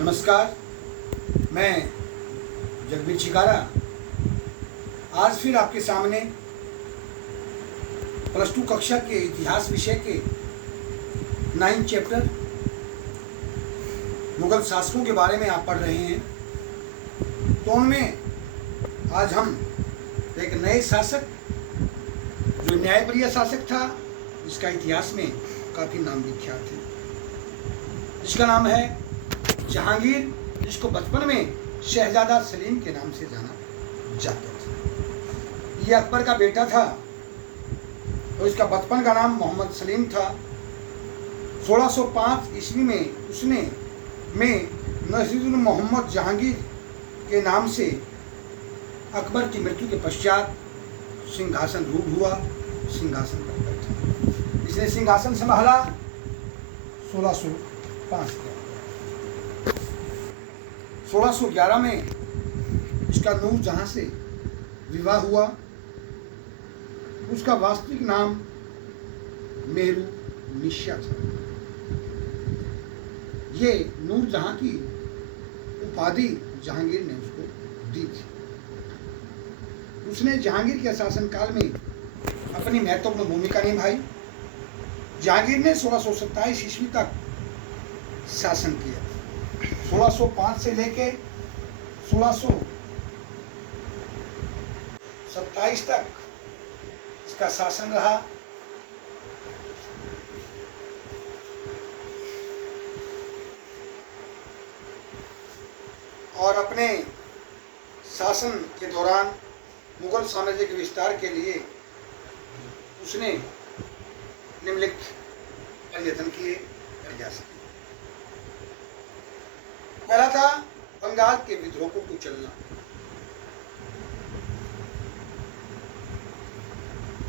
नमस्कार, मैं जगबीर चिकारा आज फिर आपके सामने +2 कक्षा के इतिहास विषय के 9 चैप्टर मुगल शासकों के बारे में आप पढ़ रहे हैं। तो उनमें आज हम एक नए शासक जो न्यायप्रिय शासक था, जिसका इतिहास में काफ़ी नाम विख्यात है, जिसका नाम है जहांगीर, जिसको बचपन में शहजादा सलीम के नाम से जाना जाता था। ये अकबर का बेटा था और इसका बचपन का नाम मोहम्मद सलीम था। 1605 ईस्वी में उसने नसीरुल मोहम्मद जहांगीर के नाम से अकबर की मृत्यु के पश्चात सिंहासन रूढ़ हुआ, सिंहासन पर बैठा। इसने सिंहासन संभाला 1605 में। 1611 में इसका नूरजहां से विवाह हुआ। उसका वास्तविक नाम मेहरुनिशा था। ये नूरजहां की उपाधि जहांगीर ने उसको दी थी। उसने जहांगीर के शासनकाल में अपनी महत्वपूर्ण भूमिका निभाई। जहांगीर ने 1627 ईस्वी तक शासन किया। 1605 से लेके 1627 तक इसका शासन रहा। और अपने शासन के दौरान मुगल साम्राज्य के विस्तार के लिए उसने निम्नलिखित प्रयत्न किए, प्रयास किए। पहला था बंगाल के विद्रोह को कुचलना।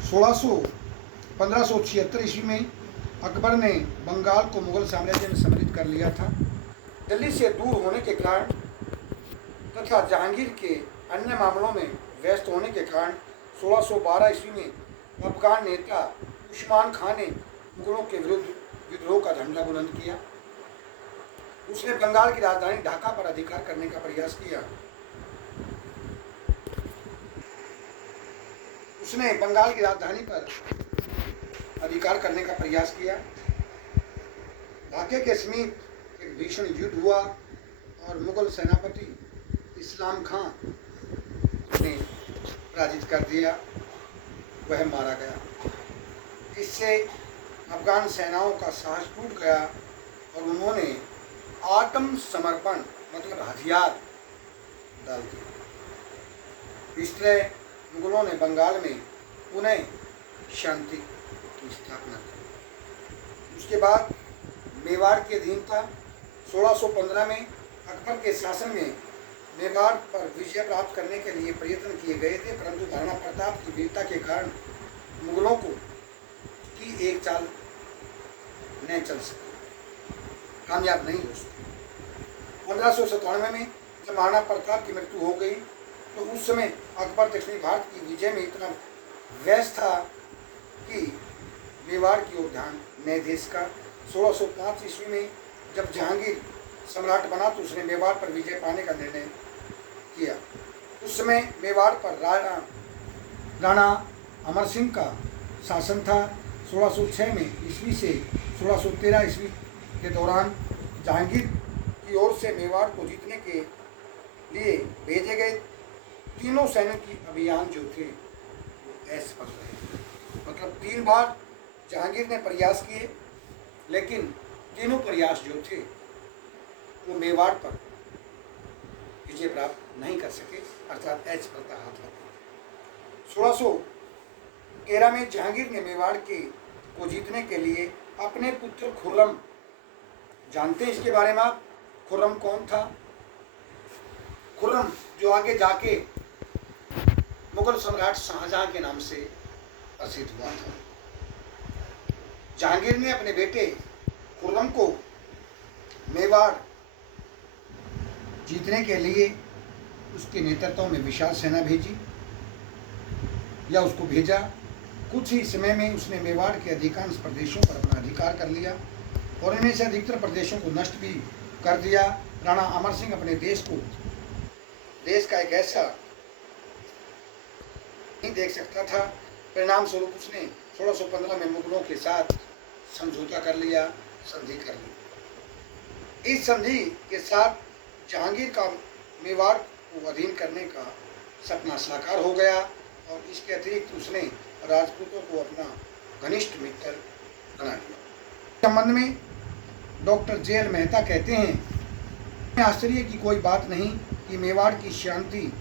1576 ईस्वी में अकबर ने बंगाल को मुगल साम्राज्य में सम्मिलित कर लिया था। दिल्ली से दूर होने के कारण तथा जहांगीर के अन्य मामलों में व्यस्त होने के कारण 1612 ईस्वी में अफगान नेता उस्मान खान ने मुगलों के विरुद्ध विद्रोह का झंडा बुलंद किया। उसने बंगाल की राजधानी ढाका पर अधिकार करने का प्रयास किया। उसने बंगाल की राजधानी पर अधिकार करने का प्रयास किया। ढाके के समीप एक भीषण युद्ध हुआ और मुगल सेनापति इस्लाम खां ने पराजित कर दिया, वह मारा गया। इससे अफगान सेनाओं का साहस टूट गया और उन्होंने आत्मसमर्पण मतलब हथियार डाल दिए। इस तरह मुगलों ने बंगाल में पुनः शांति की स्थापना की। उसके बाद मेवाड़ के अधीन था। 1615 में अकबर के शासन में मेवाड़ पर विजय प्राप्त करने के लिए प्रयत्न किए गए थे, परंतु महाराणा प्रताप की वीरता के कारण मुगलों को की एक चाल न चल सकी, कामयाब नहीं हो सकी। 1597 में जब महाराणा प्रताप की मृत्यु हो गई तो उस समय अकबर दक्षिणी भारत की विजय में इतना व्यस्त था कि मेवाड़ की ओर ध्यान न दे सका। 1605 ईस्वी में जब जहांगीर सम्राट बना तो उसने मेवाड़ पर विजय पाने का निर्णय किया। उस समय मेवाड़ पर राणा अमर सिंह का शासन था। 1606 में ईस्वी से 1613 ईस्वी के दौरान जहांगीर की ओर से मेवाड़ को जीतने के लिए भेजे गए तीनों सैनिक अभियान जो थे वो असफल रहे। मतलब 3 बार जहांगीर ने प्रयास किए, लेकिन तीनों प्रयास जो थे वो मेवाड़ पर विजय प्राप्त नहीं कर सके, अर्थात असफलता हाथ लगी। 1613 में जहांगीर ने मेवाड़ को जीतने के लिए अपने पुत्र खुर्रम, जानते हैं इसके बारे में आप? खुर्रम कौन था? खुर्रम जो आगे जाके मुगल सम्राट शाहजहां के नाम से प्रसिद्ध हुआ था। जहांगीर ने अपने बेटे खुर्रम को मेवाड़ जीतने के लिए उसके नेतृत्व में विशाल सेना भेजी या उसको भेजा। कुछ ही समय में उसने मेवाड़ के अधिकांश प्रदेशों पर अपना अधिकार कर लिया और इनमें से अधिकतर प्रदेशों को नष्ट भी कर दिया। राणा अमर सिंह अपने देश का एक ऐसा नहीं देख सकता था। परिणाम स्वरूप उसने 1615 में मुगलों के साथ समझौता कर लिया, संधि कर ली। इस संधि के साथ जहांगीर का मेवाड़ को अधीन करने का सपना साकार हो गया और इसके अतिरिक्त उसने राजपूतों को अपना घनिष्ठ मित्र बना लिया। इस संबंध में डॉक्टर जे.एल. मेहता कहते हैं, आश्चर्य की कोई बात नहीं कि मेवाड़ की शांति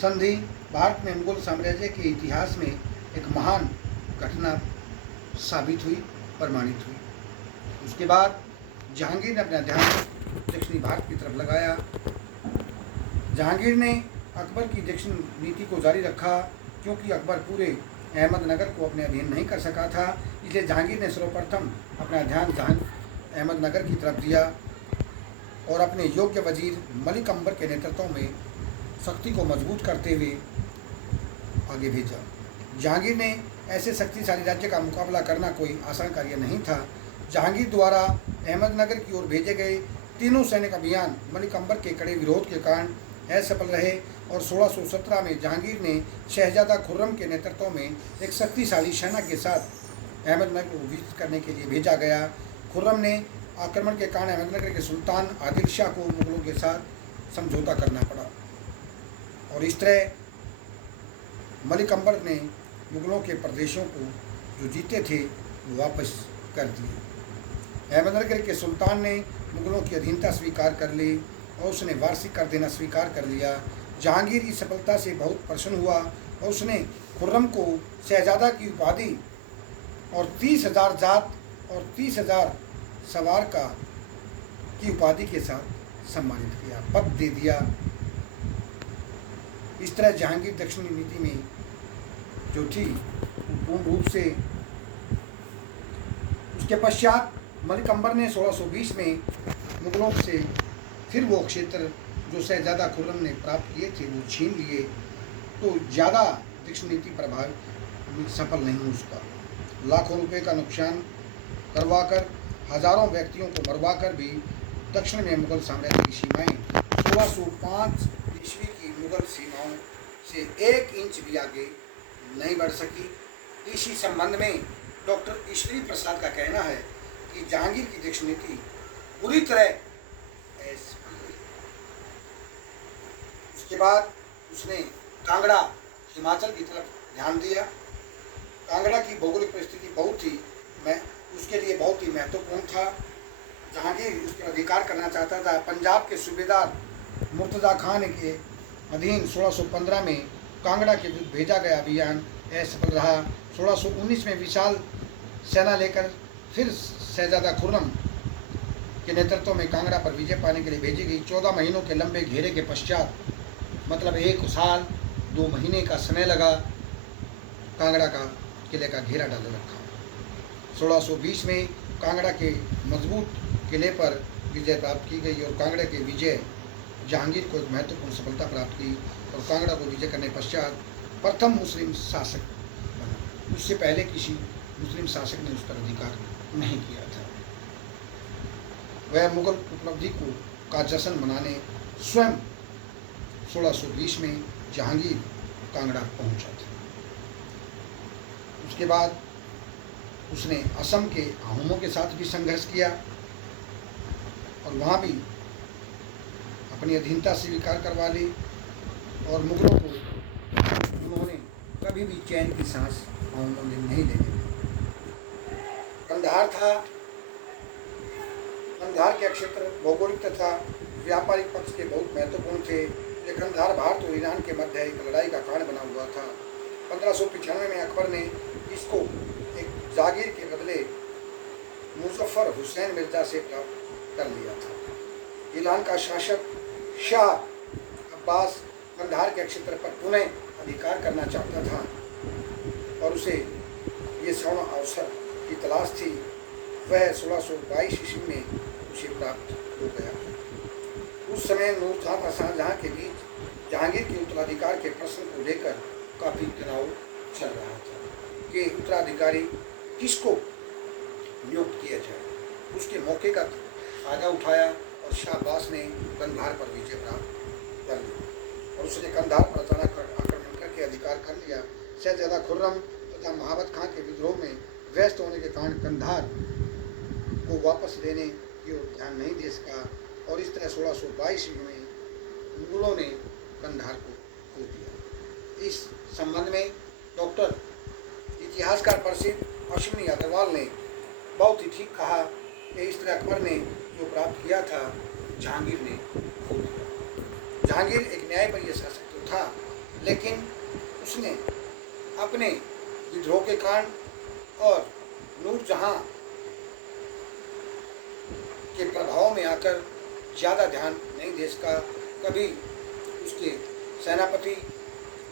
संधि भारत में मुगल साम्राज्य के इतिहास में एक महान घटना साबित हुई, प्रमाणित हुई। उसके बाद जहांगीर ने अपना ध्यान दक्षिणी भारत की तरफ लगाया। जहांगीर ने अकबर की दक्षिण नीति को जारी रखा, क्योंकि अकबर पूरे अहमदनगर को अपने अधीन नहीं कर सका था। इसलिए जहांगीर ने सर्वप्रथम अपना ध्यान अहमदनगर की तरफ दिया और अपने योग्य वजीर मलिक अंबर के नेतृत्व में शक्ति को मजबूत करते हुए आगे भेजा। जहांगीर ने ऐसे शक्तिशाली राज्य का मुकाबला करना कोई आसान कार्य नहीं था। जहांगीर द्वारा अहमदनगर की ओर भेजे गए तीनों सैनिक अभियान मलिक अंबर के कड़े विरोध के कारण असफल रहे और 1617 में जहांगीर ने शहजादा खुर्रम के नेतृत्व में एक शक्तिशाली सेना के साथ अहमदनगर को विजित करने के लिए भेजा गया। खुर्रम ने आक्रमण के कारण अहमदनगर के सुल्तान आदिल शाह को मुगलों के साथ समझौता करना पड़ा और इस तरह मलिक अंबर ने मुगलों के प्रदेशों को जो जीते थे वो वापस कर दिए। अहमदनगर के सुल्तान ने मुगलों की अधीनता स्वीकार कर ली और उसने वार्षिक कर देना स्वीकार कर लिया। जहांगीर की सफलता से बहुत प्रसन्न हुआ और उसने खुर्रम को शहजादा की उपाधि और 30,000 जात और 30,000 सवार की उपाधि के साथ सम्मानित किया, पद दे दिया। इस तरह जहांगीर दक्षिणी नीति में जो थी पूर्ण रूप से। उसके पश्चात मलिक अंबर ने 1620 में मुगलों से फिर वो क्षेत्र जो शहजादा खुर्रम ने प्राप्त किए थे वो छीन लिए, तो ज़्यादा दक्षिण नीति प्रभाव सफल नहीं उसका। लाखों रुपए का नुकसान करवाकर, हजारों व्यक्तियों को मरवाकर भी दक्षिण में मुगल साम्राज्य की सीमाएं 1605 ईस्वी की मुगल सीमाओं से 1 इंच भी आगे नहीं बढ़ सकी। इसी संबंध में डॉक्टर ईश्वरी प्रसाद का कहना है कि जहांगीर की दक्षिण नीति पूरी तरह उसके बाद उसने कांगड़ा हिमाचल की तरफ ध्यान दिया। कांगड़ा की भौगोलिक परिस्थिति उसके लिए बहुत ही महत्वपूर्ण था। जहांगीर उस पर अधिकार करना चाहता था। पंजाब के सूबेदार मुर्तज़ा खान के अधीन 1615 में कांगड़ा के विरुद्ध भेजा गया अभियान असफल रहा। 1619 में विशाल सेना लेकर फिर शहजादा खुर्रम के नेतृत्व में कांगड़ा पर विजय पाने के लिए भेजी गई। 14 महीनों के लंबे घेरे के पश्चात, मतलब 1 साल 2 महीने का समय लगा, कांगड़ा का किले का घेरा डाल रखा। 1620 में कांगड़ा के मजबूत किले पर विजय प्राप्त की गई और कांगड़ा के विजय जहांगीर को एक महत्वपूर्ण सफलता प्राप्त की और कांगड़ा को विजय करने पश्चात प्रथम मुस्लिम शासक बना। उससे पहले किसी मुस्लिम शासक ने उस पर अधिकार नहीं किया था। वह मुगल उपलब्धि का जश्न मनाने स्वयं 1620 में जहांगीर कांगड़ा पहुंचा था। उसके बाद उसने असम के आहूमों के साथ भी संघर्ष किया और वहाँ भी अपनी अधीनता स्वीकार करवा ली और मुगलों को उन्होंने कभी भी चैन की सांस उन्होंने नहीं लेने दी। कंधार था। कंधार के क्षेत्र भौगोलिक तथा व्यापारिक पक्ष के बहुत महत्वपूर्ण थे। ये कंधार भारत और ईरान के मध्य एक लड़ाई का कारण बना हुआ था। 1595 में अकबर ने इसको एक जागीर के बदले मुजफ्फर हुसैन मिर्जा से प्राप्त कर लिया था। ईरान का शासक शाह अब्बास कंधार के क्षेत्र पर पुनः अधिकार करना चाहता था और उसे ये स्वर्ण अवसर की तलाश थी। वह 1622 ईस्वी में उसे प्राप्त हो गया। उस समय नूर खान और शाहजहां के बीच जहांगीर के उत्तराधिकार के प्रश्न को लेकर काफ़ी तनाव चल रहा था कि उत्तराधिकारी किसको नियुक्त किया जाए। उसके मौके का फायदा उठाया और शाह अब्बास ने कंधार पर विजय प्राप्त कर ली और उसने कंधार पर अचानक आक्रमण करके अधिकार कर लिया। शहजादा खुर्रम तथा महाबत खां के विद्रोह में व्यस्त होने के कारण कंधार को वापस लेने की ओर ध्यान नहीं दे सका और इस तरह 1622 में मुगलों ने कंधार को खो दिया। इस संबंध में डॉक्टर इतिहासकार प्रसिद्ध अश्विनी अग्रवाल ने बहुत ही ठीक कहा कि इस तरह अकबर ने जो प्राप्त किया था जहांगीर ने खो दिया। जहांगीर एक न्यायप्रिय शासक तो था, लेकिन उसने अपने विद्रोह के कारण और नूरजहां के प्रभाव में आकर ज़्यादा ध्यान नहीं दे सका। कभी उसके सेनापति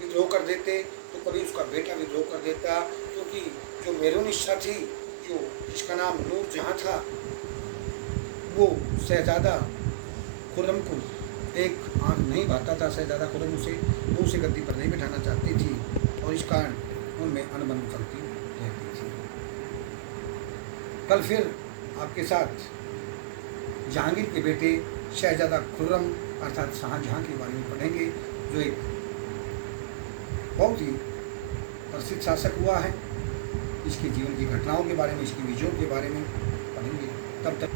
विद्रोह कर देते तो कभी उसका बेटा विद्रोह कर देता, क्योंकि जो मेरूनिशा थी, जो जिसका नाम नूरजहां था, वो शहजादा खुर्रम को एक आँख नहीं भाता था। शहजादा खुर्रम उसे गद्दी पर नहीं बिठाना चाहती थी और इस कारण उनमें अनबन चलती रहती थी। कल फिर आपके साथ जहांगीर के बेटे शहजादा खुर्रम अर्थात शाहजहां के बारे में पढ़ेंगे, जो एक बहुत ही प्रसिद्ध शासक हुआ है। इसके जीवन की घटनाओं के बारे में, इसकी विजयों के बारे में पढ़ेंगे। तब तक